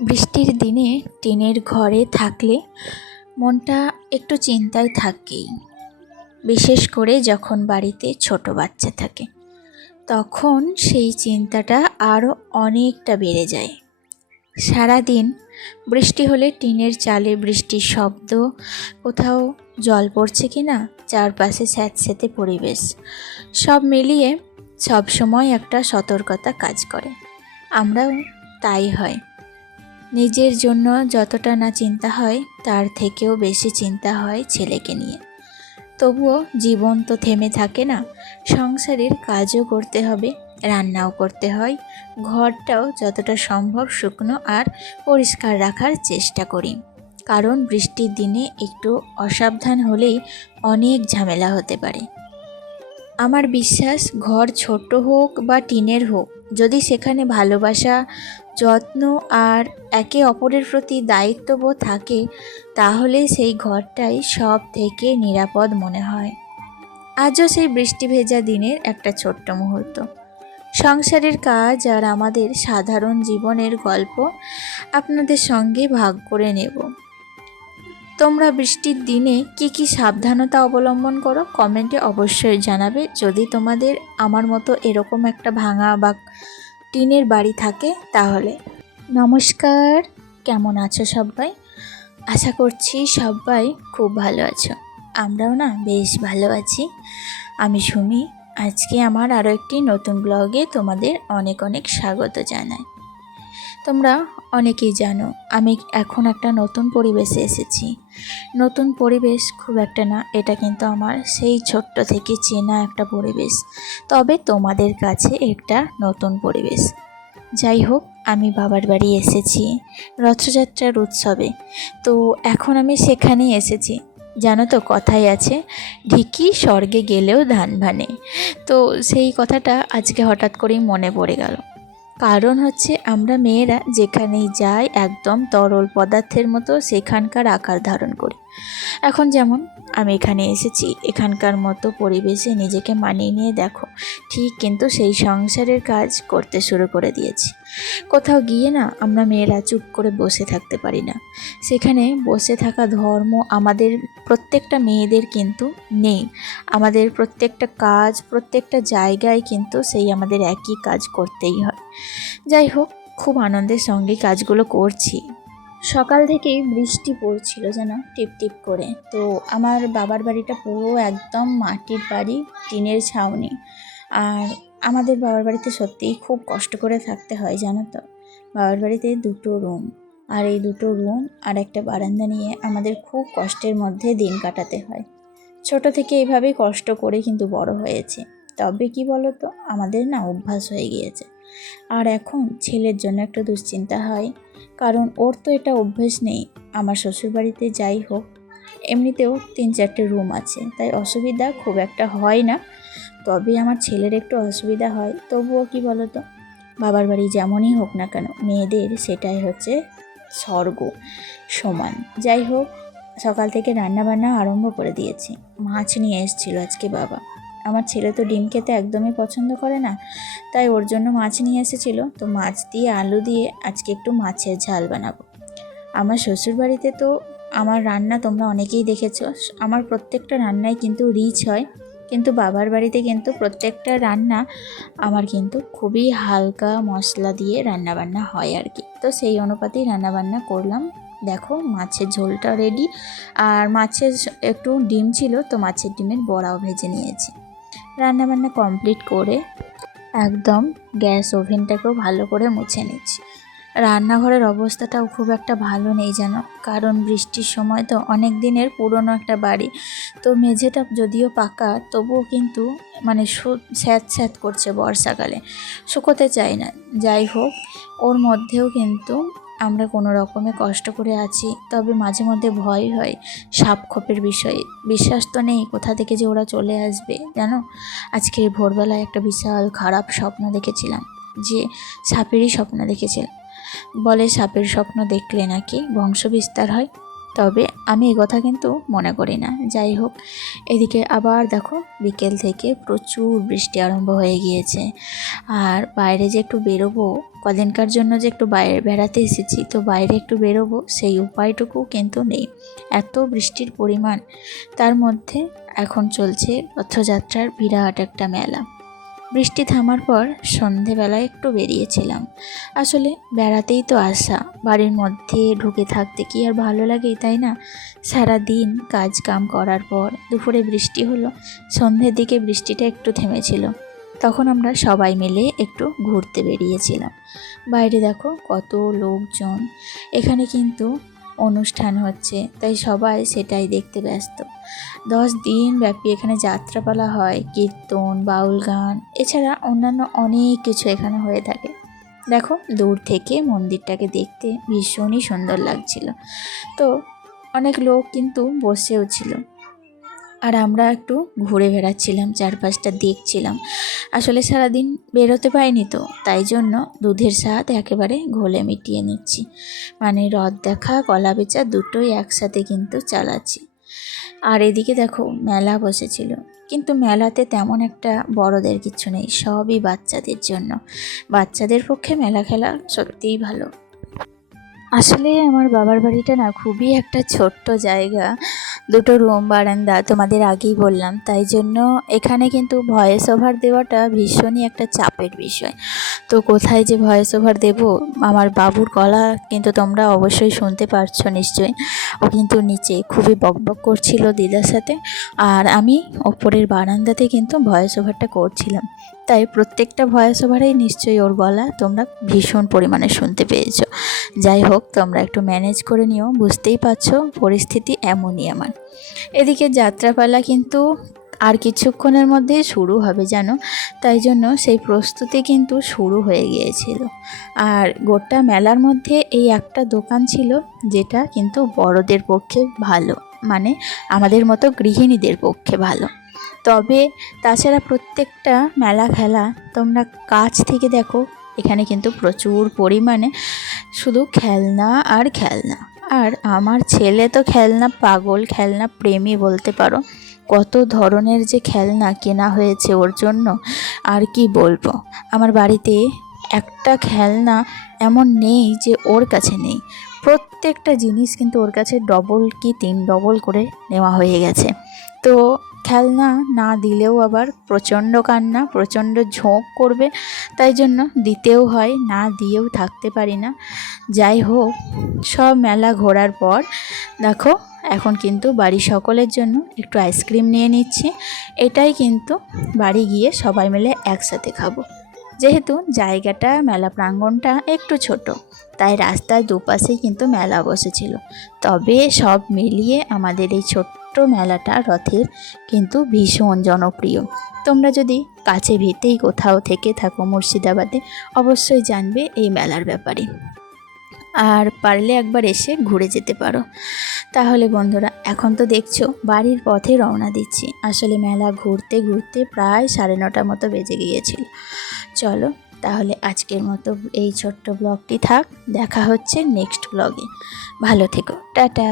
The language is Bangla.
বৃষ্টির দিনে টিনের ঘরে থাকলে মনটা একটু চিন্তায় থাকেই। বিশেষ করে যখন বাড়িতে ছোট বাচ্চা থাকে, তখন সেই চিন্তাটা আরও অনেকটা বেড়ে যায়। সারাদিন বৃষ্টি হলে টিনের চালে বৃষ্টির শব্দ, কোথাও জল পড়ছে কি না, চারপাশে স্যাঁতস্যাঁতে পরিবেশ, সব মিলিয়ে সবসময় একটা সতর্কতা কাজ করে। আমরাও তাই হয়। নিজের জন্য যতটা না চিন্তা হয়, তার থেকেও বেশি চিন্তা হয় ছেলেকে নিয়ে। তবুও জীবন তো থেমে থাকে না, সংসারের কাজও করতে হবে, রান্নাও করতে হয়, ঘরটাও যতটা সম্ভব শুকনো আর পরিষ্কার রাখার চেষ্টা করি। কারণ বৃষ্টির দিনে একটু অসাবধান হলেই অনেক ঝামেলা হতে পারে। আমার বিশ্বাস, ঘর ছোট হোক বা টিনের হোক, যদি সেখানে ভালোবাসা, যত্ন আর একে অপরের প্রতি দায়িত্ববোধ থাকে, তাহলে সেই ঘরটাই সব থেকে নিরাপদ মনে হয়। আজও সেই বৃষ্টি ভেজা দিনের একটা ছোট্ট মুহূর্ত, সংসারের কাজ আর আমাদের সাধারণ জীবনের গল্প আপনাদের সঙ্গে ভাগ করে নেব। তোমরা বৃষ্টির দিনে কি সাবধানতা অবলম্বন করো, কমেন্টে অবশ্যই জানাবে। যদি তোমাদের আমার মতো এরকম একটা ভাঙা বা টিনের বাড়ি থাকে তাহলে। নমস্কার, কেমন আছো সবাই? আশা করছি সবাই খুব ভালো আছো। আমরাও না বেশ ভালো আছি। আমি সুমি। আজকে আমার আরও একটি নতুন ব্লগে তোমাদের অনেক অনেক স্বাগত জানাই। তোমরা অনেকেই জানো, আমি এখন একটা নতুন পরিবেশে এসেছি। নতুন পরিবেশ খুব একটা না, এটা কিন্তু আমার সেই ছোট্ট থেকে চেনা একটা পরিবেশ, তবে তোমাদের কাছে একটা নতুন পরিবেশ। যাই হোক, আমি বাবার বাড়ি এসেছি রথযাত্রার উৎসবে, তো এখন আমি সেখানেই এসেছি। জানো তো, কথাই আছে, ঢিকি স্বর্গে গেলেও ধান ভানে। তো সেই কথাটা আজকে হঠাৎ করেই মনে পড়ে গেল। কারণ হচ্ছে, আমরা মেয়েরা যেখানেই যাই একদম তরল পদার্থের মতো সেখানকার আকার ধারণ করি। এখন যেমন আমি এখানে এসেছি, এখানকার মতো পরিবেশে নিজেকে মানিয়ে নিয়ে দেখো, ঠিক কিন্তু সেই সংসারের কাজ করতে শুরু করে দিয়েছি। কোথাও গিয়ে না আমরা মেয়েরা চুপ করে বসে থাকতে পারি না। সেখানে বসে থাকা ধর্ম আমাদের প্রত্যেকটা মেয়েদের কিন্তু নেই। আমাদের প্রত্যেকটা কাজ, প্রত্যেকটা জায়গায় কিন্তু সেই আমাদের একই কাজ করতেই হয়। যাই হোক, খুব আনন্দের সঙ্গে কাজগুলো করছি। সকাল থেকেই বৃষ্টি পড়ছিল যেন টিপ টিপ করে। তো আমার বাবার বাড়িটা পুরো একদম মাটির বাড়ি, টিনের ছাউনি। আর আমাদের বাবার বাড়িতে সত্যিই খুব কষ্ট করে থাকতে হয়, জানো তো। বাবার বাড়িতে দুটো রুম, আর এই দুটো রুম আর একটা বারান্দা নিয়ে আমাদের খুব কষ্টের মধ্যে দিন কাটাতে হয়। ছোট থেকে এইভাবেই কষ্ট করে কিন্তু বড় হয়েছে। তবে কি বলো তো, আমাদের না অভ্যাস হয়ে গিয়েছে। আর এখন ছেলের জন্য একটু দুশ্চিন্তা হয়, কারণ ওর তো এটা অভ্যেস নেই। আমার শ্বশুরবাড়িতে যাই হোক, এমনিতেও 3-4টে রুম আছে, তাই অসুবিধা খুব একটা হয় না। তবে আমার ছেলের একটু অসুবিধা হয়। তবুও কি বলো তো, বাবার বাড়ি যেমনই হোক না কেন, মেয়েদের সেটাই হচ্ছে স্বর্গ সমান। যাই হোক, সকাল থেকে রান্নাবান্না আরম্ভ করে দিয়েছি। মাছ নিয়ে এসেছিল আজকে বাবা। আমার ছেলে তো ডিম খেতে একদমই পছন্দ করে না, তাই ওর জন্য মাছ নিয়ে এসেছিলো। তো মাছ দিয়ে আলু দিয়ে আজকে একটু মাছের ঝাল বানাবো। আমার শ্বশুরবাড়িতে তো আমার রান্না তোমরা অনেকেই দেখেছো, আমার প্রত্যেকটা রান্নাই কিন্তু রিচ হয়। কিন্তু বাবার বাড়িতে কিন্তু প্রত্যেকটা রান্না আমার কিন্তু খুবই হালকা মশলা দিয়ে রান্নাবান্না হয় আর কি। তো সেই অনুপাতেই রান্নাবান্না করলাম। দেখো, মাছের ঝোলটা রেডি, আর মাছের একটু ডিম ছিল, তো মাছের ডিমের বড়াও ভেজে নিয়েছি। রান্নাবান্না কমপ্লিট করে একদম গ্যাস ওভেনটাকেও ভালো করে মুছে নিচ্ছি। রান্নাঘরের অবস্থাটাও খুব একটা ভালো নেই জানো, কারণ বৃষ্টির সময় তো, অনেক দিনের পুরনো একটা বাড়ি। তো মেঝেটা যদিও পাকা, তবুও কিন্তু মানে স্যাঁত স্যাঁত করছে বর্ষাকালে, শুকোতে চাই না। যাই হোক, ওর মধ্যেও কিন্তু আমরা কোনো রকমে কষ্ট করে আছি। তবে মাঝে মধ্যে ভয় হয় সাপ খোপের বিষয়ে। বিশ্বাস তো নেই কোথা থেকে যে ওরা চলে আসবে জানো। আজকে ভোরবেলায় একটা বিশাল খারাপ স্বপ্ন দেখেছিলাম, যে সাপেরই স্বপ্ন দেখেছিলাম। বলে সাপের স্বপ্ন দেখলে নাকি বংশ বিস্তার হয়। তবে আমি এই কথা কিন্তু মনে করি না। যাই হোক, এদিকে আবার দেখো বিকেল থেকে প্রচুর বৃষ্টি আরম্ভ হয়ে গিয়েছে। আর বাইরে যে একটু বেরোবো, কদিনকার জন্য যে একটু বাইরে বেড়াতে এসেছি, তো বাইরে একটু বেরোবো সেই উপায়টুকু কিন্তু নেই, এত বৃষ্টির পরিমাণ। তার মধ্যে এখন চলছে রথযাত্রার বিরাট একটা মেলা। বৃষ্টি থামার পর সন্ধেবেলায় একটু বেরিয়েছিলাম। আসলে বেড়াতেই তো আসা, বাড়ির মধ্যে ঢুকে থাকতে কি আর ভালো লাগে, তাই না? সারা দিন কাজ কাম করার পর দুপুরে বৃষ্টি হলো, সন্ধ্যের দিকে বৃষ্টিটা একটু থেমেছিল, তখন আমরা সবাই মিলে একটু ঘুরতে বেরিয়েছিলাম। বাইরে দেখো কত লোকজন, এখানে কিন্তু অনুষ্ঠান হচ্ছে, তাই সবাই সেটাই দেখতে ব্যস্ত। 10 দিন ব্যাপী এখানে যাত্রাপালা হয়, কীর্তন, বাউল গান, এছাড়া অন্যান্য অনেক কিছু এখানে হয়ে থাকে। দেখো দূর থেকে মন্দিরটাকে দেখতে ভীষণই সুন্দর লাগছিল। তো অনেক লোক কিন্তু বসেও ছিল, আর আমরা একটু ঘুরে বেড়াচ্ছিলাম, চারপাশটা দেখছিলাম। আসলে সারাদিন বেরোতে পারিনি, তো তাই জন্য দুধের স্বাদ একেবারে ঘোলে মিটিয়ে নিচ্ছি। মানে রথ দেখা, কলা বেচা দুটোই একসাথে কিন্তু চালাচ্ছি। আর এদিকে দেখো মেলা বসেছিল, কিন্তু মেলাতে তেমন একটা বড়দের কিছু নেই, সবই বাচ্চাদের জন্য। বাচ্চাদের পক্ষে মেলা খেলা সত্যিই ভালো। আসলে আমার বাবার বাড়িটা না খুবই একটা ছোট্ট জায়গা, দুটো রুম, বারান্দা, তোমাদের আগেই বললাম। তাই জন্য এখানে কিন্তু ভয়েস ওভার দেওয়াটা ভীষণই একটা চাপের বিষয়। তো কোথায় যে ভয়েস ওভার দেবো, আমার বাবুর গলা কিন্তু তোমরা অবশ্যই শুনতে পারছো নিশ্চয়ই। ও কিন্তু নিচে খুবই বকবক করছিল দিদার সাথে, আর আমি ওপরের বারান্দাতে কিন্তু ভয়েস ওভারটা করছিলাম। তাই প্রত্যেকটা ভয়েস ওভারেই নিশ্চয়ই ওর গলা তোমরা ভীষণ পরিমাণে শুনতে পেয়েছো। যাই হোক, তোমরা একটু ম্যানেজ করে নিও, বুঝতেই পারছো পরিস্থিতি এমনই আমার। এদিকে যাত্রাপালা কিন্তু আর কিছুক্ষণের মধ্যেই শুরু হবে জানো, তাই জন্য সেই প্রস্তুতি কিন্তু শুরু হয়ে গিয়েছিল। আর গোটা মেলার মধ্যে এই একটা দোকান ছিল যেটা কিন্তু বড়দের পক্ষে ভালো, মানে আমাদের মতো গৃহিণীদের পক্ষে ভালো। তবে তাছাড়া প্রত্যেকটা মেলা খেলা তোমরা কাছ থেকে দেখো, এখানে কিন্তু প্রচুর পরিমাণে শুধু খেলনা আর খেলনা। আর আমার ছেলে তো খেলনা পাগল, খেলনা প্রেমী বলতে পারো। কত ধরনের যে খেলনা কেনা হয়েছে ওর জন্য, আর কি বলবো। আমার বাড়িতে একটা খেলনা এমন নেই যে ওর কাছে নেই। প্রত্যেকটা জিনিস কিন্তু ওর কাছে ডবল কি 3 ডবল করে নেওয়া হয়ে গেছে। তো খেলনা না দিলেও আবার প্রচণ্ড কান্না, প্রচণ্ড ঝোঁক করবে, তাই জন্য দিতেও হয়, না দিয়েও থাকতে পারি না। যাই হোক, সব মেলা ঘোরার পর দেখো এখন কিন্তু বাড়ি সকলের জন্য একটু আইসক্রিম নিয়ে নিচ্ছি। এটাই কিন্তু বাড়ি গিয়ে সবাই মিলে একসাথে খাবো। যেহেতু জায়গাটা, মেলা প্রাঙ্গণটা একটু ছোট, তাই রাস্তার দুপাশেই কিন্তু মেলা বসেছিল। তবে সব মিলিয়ে আমাদের এই ছোট্ট মেলাটা রথের কিন্তু ভীষণ জনপ্রিয়। তোমরা যদি কাছে ভিতেই কোথাও থেকে থাকো মুর্শিদাবাদে, অবশ্যই জানবে এই মেলার ব্যাপারে, আর পারলে একবার এসে ঘুরে যেতে পারো। তাহলে বন্ধুরা, এখন তো দেখছো বাড়ির পথে রওনা দিচ্ছি। আসলে মেলা ঘুরতে ঘুরতে প্রায় 9:30 মতো বেজে গিয়েছিল। চলো তাহলে আজকের মতো এই ছোট্ট ব্লগটি থাক, দেখা হচ্ছে নেক্সট ব্লগে। ভালো থেকো, টাটা।